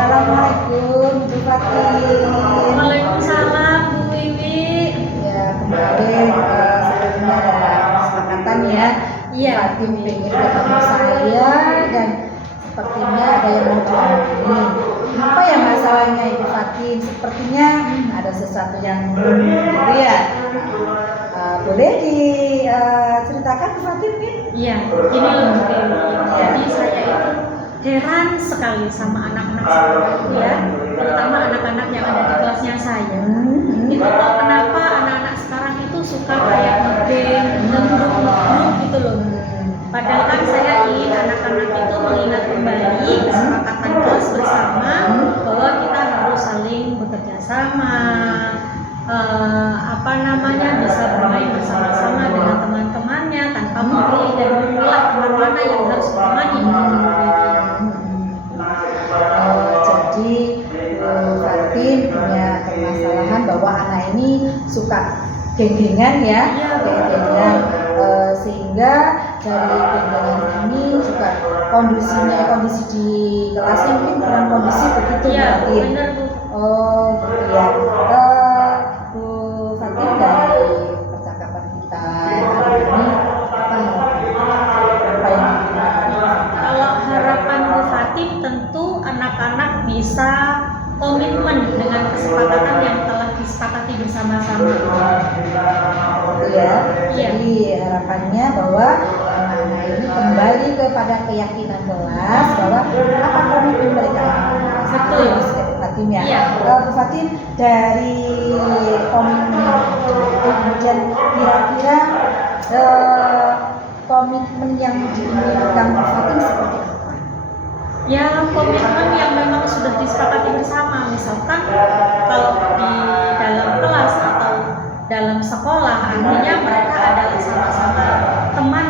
Assalamualaikum Bu Fatin. Waalaikumsalam Bu Wiwi. Ya, kemarin sebelumnya ada kesepakatan ya. Iya. Fatin pengen ketemu saya dan sepertinya ada yang mau diomongin. Apa ya masalahnya Ibu Fatin? Sepertinya ada sesuatu yang gitu ya. Boleh diceritakan Bu Fatin nih? Iya, gini loh Bu Wiwi. Jadi saya itu heran sekali sama anak-anak sekolah ya, terutama anak-anak yang ada di kelasnya saya. Itu kok kenapa anak-anak sekarang itu suka kayak ngegeng, ngegruk gitu loh. Padahal kan saya ingin anak-anak itu mengingat kembali kesepakatan kelas bersama bahwa kita harus saling bekerja sama, bisa bermain bersama-sama dengan teman-temannya tanpa memilih dan memilah teman mana yang harus ditemani. Jadi Fatin punya permasalahan bahwa anak ini suka geng-gengan ya, geng-gengan, sehingga dari geng-gengan ini juga kondisi di kelasnya mungkin kurang kondisi begitu ya, Fatin. Benar Bu. Oh gitu ya. Bu Fatin, dari percakapan kita hari ini apa yang Kalau harapan Bu Fatin tentu anak-anak bisa komitmen dengan kesepakatan yang telah disepakati bersama-sama. Ya, jadi harapannya bahwa anak-anak ini kembali kepada keyakinan kelas bahwa apa komitmen mereka. Betul. Fatin ya. Iya. Bu Fatin, dari komitmen itu kemudian kira-kira komitmen yang diinginkan Bu Fatin seperti apa? Ya, komitmen yang memang sudah disepakati bersama. Misalkan kalau di dalam kelas atau dalam sekolah, artinya mereka adalah sama-sama teman,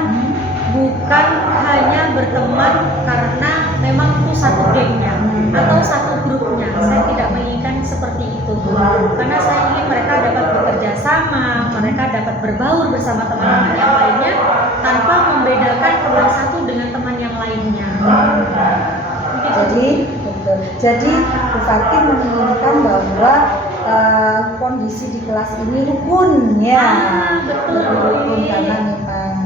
bukan hanya berteman karena memang itu satu gengnya atau satu grupnya. Saya tidak menginginkan seperti itu, karena saya ingin mereka dapat bekerja sama, mereka dapat berbaur bersama teman-teman yang lainnya tanpa membedakan teman satu dengan teman yang lainnya. Jadi Bu Fatin menginginkan bahwa kondisi di kelas ini rukun ya. Betul. Rukun, karena memang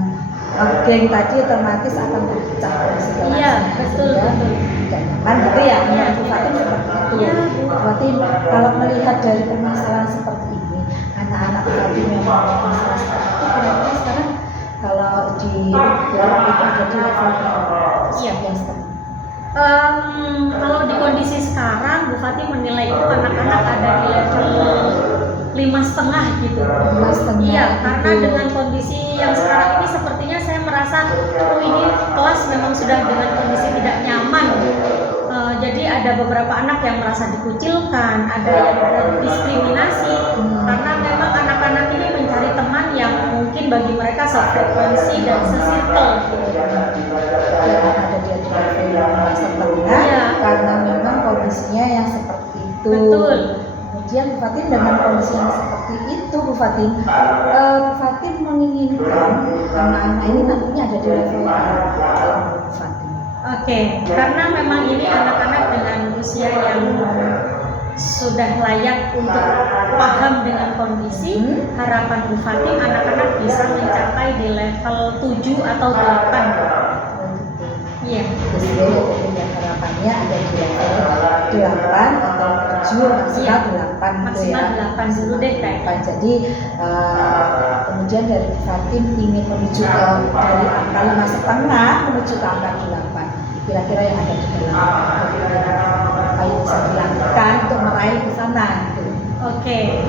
geng tadi otomatis akan berpecah kondisi kelasnya. Iya, betul. Tidak nyaman gitu ya. Iya, Bu Fatin seperti itu. Iya. Bu Fatin, kalau melihat dari permasalahan seperti ini, anak-anak Bu Fatin yang memiliki masalah seperti itu, kira-kira sekarang kalau di itu ada di level berapa? Iya. Yang seperti kalau di kondisi sekarang, Bu Fatin menilai itu anak-anak ada di level 5,5 gitu. 5,5. Iya, karena dengan kondisi yang sekarang ini sepertinya saya merasa ini kelas memang sudah dengan kondisi tidak nyaman. Jadi ada beberapa anak yang merasa dikucilkan, ada yang terdiskriminasi karena memang anak-anak ini mencari teman yang mungkin bagi mereka sefrekuensi dan sesirkel. ada dia di level setengah, Iya. karena memang kondisinya yang seperti itu. Betul. Kemudian Bu Fatin, dengan kondisi yang seperti itu Bu Fatin, menginginkan anak-anak ini nantinya ada di level berapa Bu Fatin? Oke, karena memang ini anak-anak dengan usia yang sudah layak untuk paham dengan kondisi, harapan Bu Fatin anak-anak bisa mencapai di level 7 atau 8. Iya. Jadi harapannya ada di level 8 atau 7, maksimal 8 gitu ya. Maksimal 8 dulu deh kayaknya. Jadi kemudian dari Fatin ingin menuju ke dari angka 5,5 menuju ke angka 8. Kira-kira yang ada di dalam apa yang bisa dilakukan untuk meraih ke sana gitu. Oke,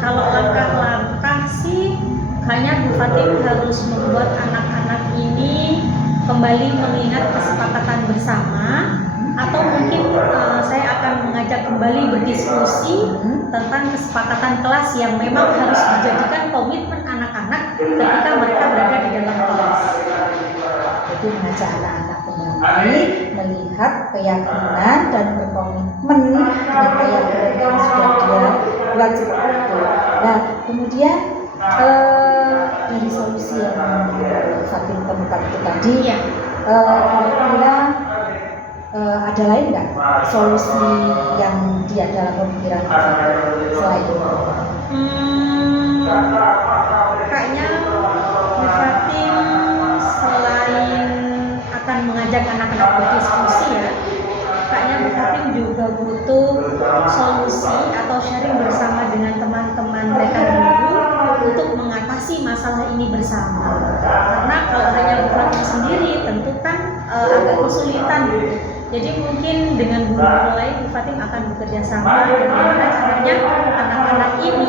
kalau langkah-langkah sih kayaknya Bu Fatin harus membuat anak-anak ini kembali mengingat kesepakatan bersama, atau mungkin saya akan mengajak kembali berdiskusi tentang kesepakatan kelas yang memang harus dijadikan komitmen anak-anak ketika mereka berada di dalam kelas. Jadi mengajak anak-anak kembali melihat keyakinan dan berkomitmen dengan keyakinan yang sudah dia buat seperti itu. Nah, kemudian dari solusi yang Fatin temukan itu tadi, kira-kira ada lain nggak solusi yang dia dalam pemikiran selain itu? Kayaknya Bu Fatim selain akan mengajak anak-anak berdiskusi ya, kayaknya Bu Fatim juga butuh solusi atau sharing bersama dengan teman-teman rekan guru untuk mengatasi masalah ini bersama. Karena kalau hanya Bu Fatim sendiri tentu kan agak kesulitan gitu. Jadi mungkin dengan guru-guru lain Bu Fatim akan bekerja sama bagaimana caranya anak-anak ini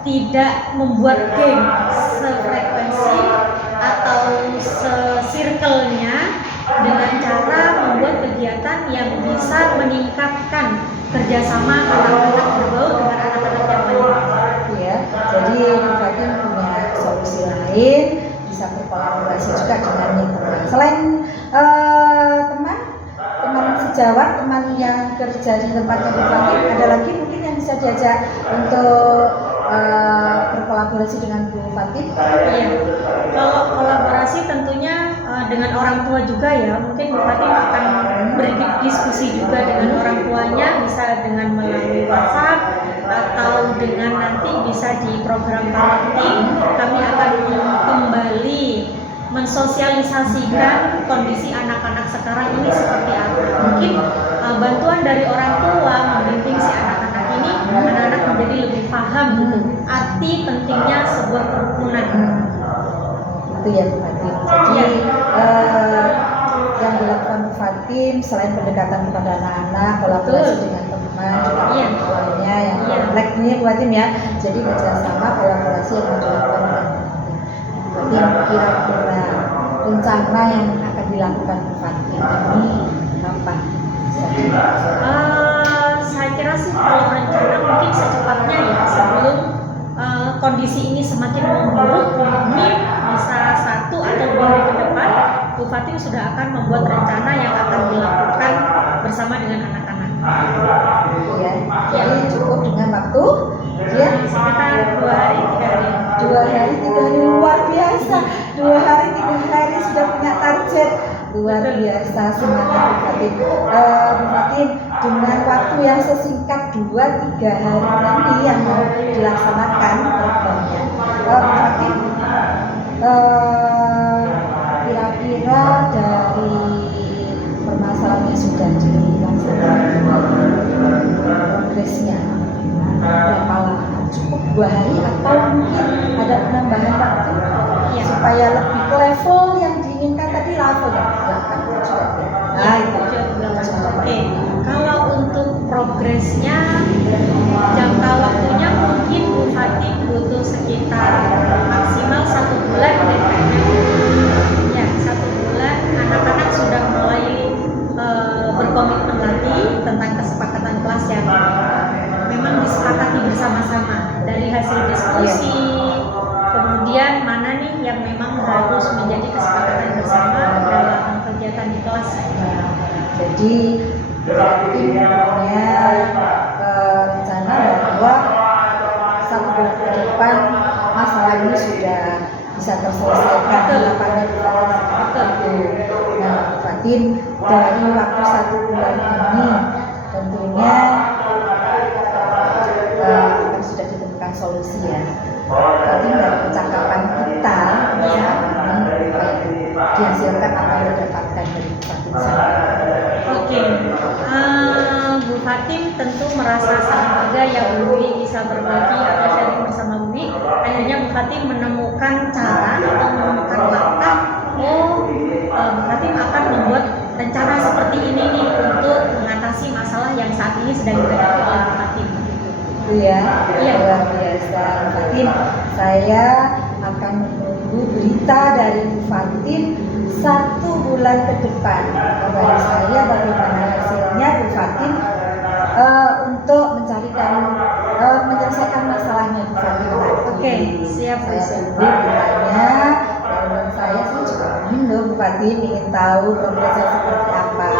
tidak membuat geng sefrekuensi atau se-circle-nya dengan cara membuat kegiatan yang bisa meningkatkan kerjasama anak-anak bergaul dengan anak-anak yang lain. Ya, jadi Bu Fatim punya solusi lain, bisa berkolaborasi juga dengan teman. Selain teman sejawat, teman yang kerja di tempatnya Bu Fatim, ada lagi mungkin yang bisa diajak untuk berkolaborasi dengan Bu Fatim? Iya, kalau kolaborasi tentunya dengan orang tua juga ya. Mungkin Bu Fatim akan berdiskusi juga dengan orang tuanya, bisa dengan melalui WhatsApp atau dengan nanti bisa di program parenting. Kami akan kembali mensosialisasikan kondisi anak-anak sekarang ini seperti apa. Mungkin bantuan dari orang tua membimbing si anak-anak ini, anak-anak menjadi lebih paham gitu arti pentingnya sebuah kerukunan. Itu ya Bu Fatim. Jadi yang dilakukan Bu Fatim selain pendekatan kepada anak-anak, kolaborasi dengan teman, juga orang tuanya yang komplek ini Bu Fatim ya. Jadi kerjasama kolaborasi yang dilakukan dengan Bu Fatim. Kira-kira rencana yang akan dilakukan Bu Fatim ini apa? Saya kira sih kalau rencana mungkin secepatnya ya, sebelum kondisi ini semakin memburuk, mungkin bisa 1 atau 2 hari ke depan Bu Fatim sudah akan membuat rencana yang akan dilakukan bersama dengan anak-anak. Ya, jadi cukup dengan waktu ya sekitar 2 hari 3 hari. 2 hari 3 hari luar biasa. 2 hari 3 hari sudah punya target. Luar biasa, semangat Bu Fatim. Bu Fatim, dengan waktu yang sesingkat 2-3 hari ini yang mau dilaksanakan programnya, Bu Fatim, kira-kira dari permasalahan yang sudah dilaksanakan, progresnya berapa lama? Cukup 2 hari atau mungkin ada penambahan waktu supaya lebih ke level yang diinginkan tadi, level yang dilakukan juga. Nah itu. Oke, kalau untuk progresnya jangka waktunya mungkin Bu Fatim butuh sekitar maksimal 1 bulan deh kayaknya. Ya, 1 bulan anak-anak sudah mulai berkomitmen lagi tentang kesepakatan kelas yang memang disepakati bersama-sama dari hasil diskusi. Kemudian mana nih yang memang harus menjadi kesepakatan bersama dalam kegiatan di kelas. Jadi berarti punya rencana bahwa 1 bulan ke depan masalah ini sudah bisa terselesaikan di lapangan. Nah, Fatim, dari waktu 1 bulan ini tentunya akan sudah ditemukan solusi ya. Fatim dari percakapan kita ya, dihasilkan apa yang didapatkan dari Fatim sendiri. Oke, Bu Fatim tentu merasa sangat bangga ya Bu Wi bisa berbagi atau sharing bersama Bu Wi. Akhirnya Bu Fatim menemukan cara atau menemukan langkah. Bu Fatim akan membuat rencana seperti ini nih untuk mengatasi masalah yang saat ini sedang dihadapi oleh Bu Fatim. Ya, luar biasa Bu Fatim. Saya akan menunggu berita dari Bu Fatim 1 bulan ke depan. Kabari saya bagaimana hasilnya Bu Fatim untuk mencarikan menyelesaikan masalahnya Bu Fatim. Oke, siap. Saya tunggu beritanya. Dan saya sih juga ingin Bu Fatim ingin tahu progresnya seperti apa.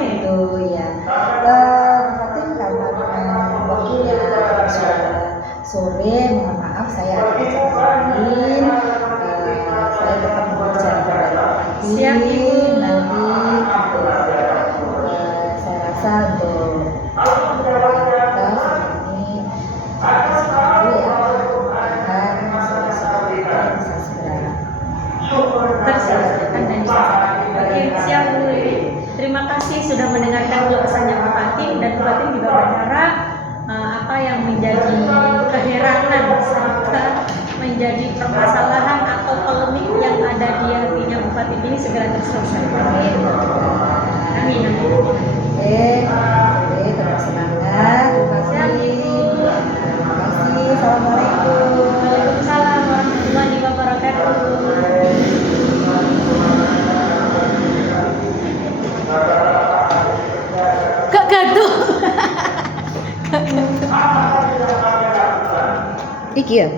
Itu ya. Bu Fatim karena waktunya sudah sore, mohon maaf saya ada acara lain. Saya tetap bekerja dari Bu Fatim. Siap, Ibu. Nanti rasa untuk kita ini dulu ya, agar kita bisa segera terselesaikan dan diselesaikan. Oke, siap Bu Lili. Terima kasih sudah mendengarkan keluh kesahnya Bu Fatin, dan Bu Fatin juga berharap apa yang menjadi keheranan serta menjadi permasalahan atau polemik yang ada di hatinya Bu Fatin ini segera terselesaikan. Amin. Amin. Oke, tetap semangat. Terima kasih. Terima kasih. Assalamualaikum. Waalaikumsalam warahmatullahi wabarakatuh. Kak Gaduh. Iki ya.